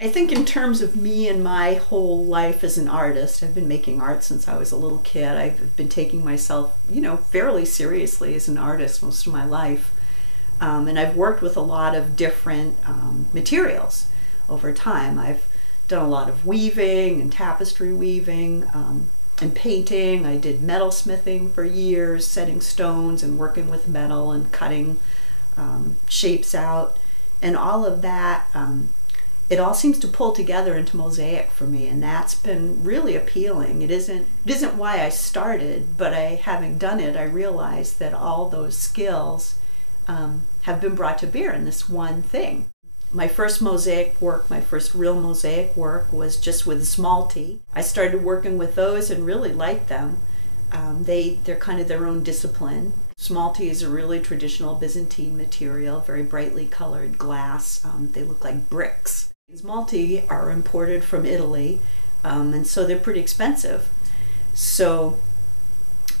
I think in terms of me and my whole life as an artist, I've been making art since I was a little kid. I've been taking myself, fairly seriously as an artist most of my life. And I've worked with a lot of different materials over time. I've done a lot of weaving and tapestry weaving and painting. I did metal smithing for years, setting stones and working with metal and cutting shapes out. And all of that, it all seems to pull together into Mosaic for me, and that's been really appealing. It isn't why I started, but having done it, I realized that all those skills have been brought to bear in this one thing. My first mosaic work, my first real mosaic work, was just with Smalti. I started working with those and really liked them. They're kind of their own discipline. Smalti is a really traditional Byzantine material, very brightly colored glass. They look like bricks. Smalti are imported from Italy, and so they're pretty expensive. So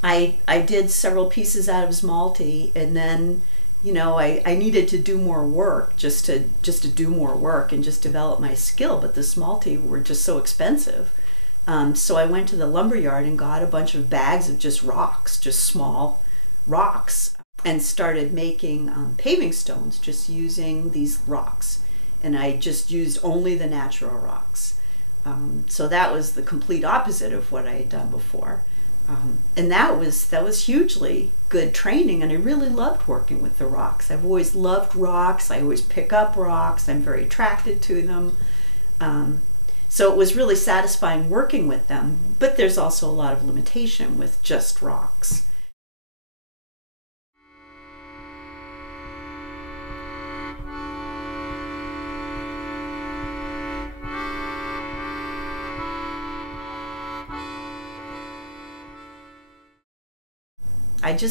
I did several pieces out of Smalti, and then I needed to do more work just to do more work and just develop my skill, but the Smalti were just so expensive. So I went to the lumberyard and got a bunch of bags of just rocks, just small rocks, and started making paving stones just using these rocks. And I just used only the natural rocks. So that was the complete opposite of what I had done before. And that was hugely good training, and I really loved working with the rocks. I've always loved rocks. I always pick up rocks. I'm very attracted to them. So it was really satisfying working with them, but there's also a lot of limitation with just rocks.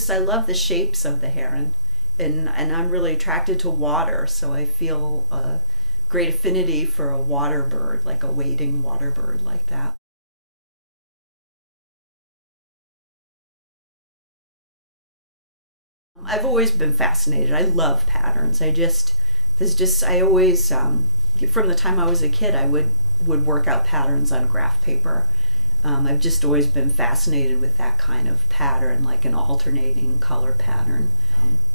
I love the shapes of the heron, and I'm really attracted to water, so I feel a great affinity for a water bird, like a wading water bird like that. I've always been fascinated. I love patterns. I always, from the time I was a kid, I would work out patterns on graph paper. I've just always been fascinated with that kind of pattern, like an alternating color pattern.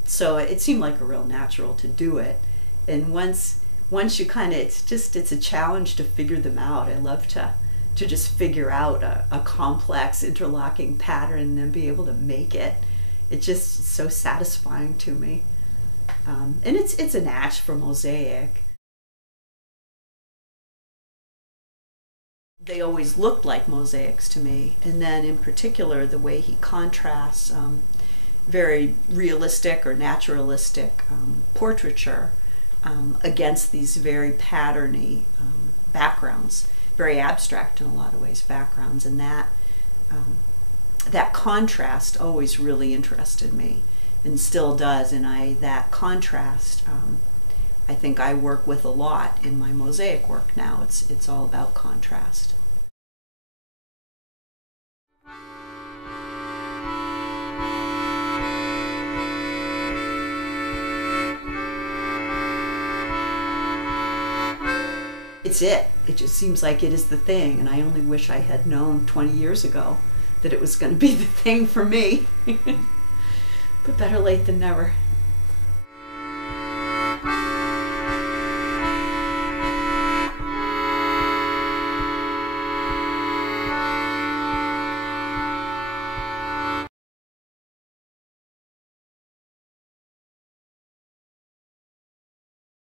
So it seemed like a real natural to do it. And once you it's a challenge to figure them out. I love to just figure out a complex interlocking pattern and then be able to make it. It's just so satisfying to me. And it's a match for Mosaic. They always looked like mosaics to me, and then in particular the way he contrasts very realistic or naturalistic portraiture against these very patterny backgrounds, very abstract in a lot of ways backgrounds, and that contrast always really interested me and still does, and that contrast I think I work with a lot in my mosaic work now. It's all about contrast. It just seems like it is the thing, and I only wish I had known 20 years ago that it was going to be the thing for me. But better late than never.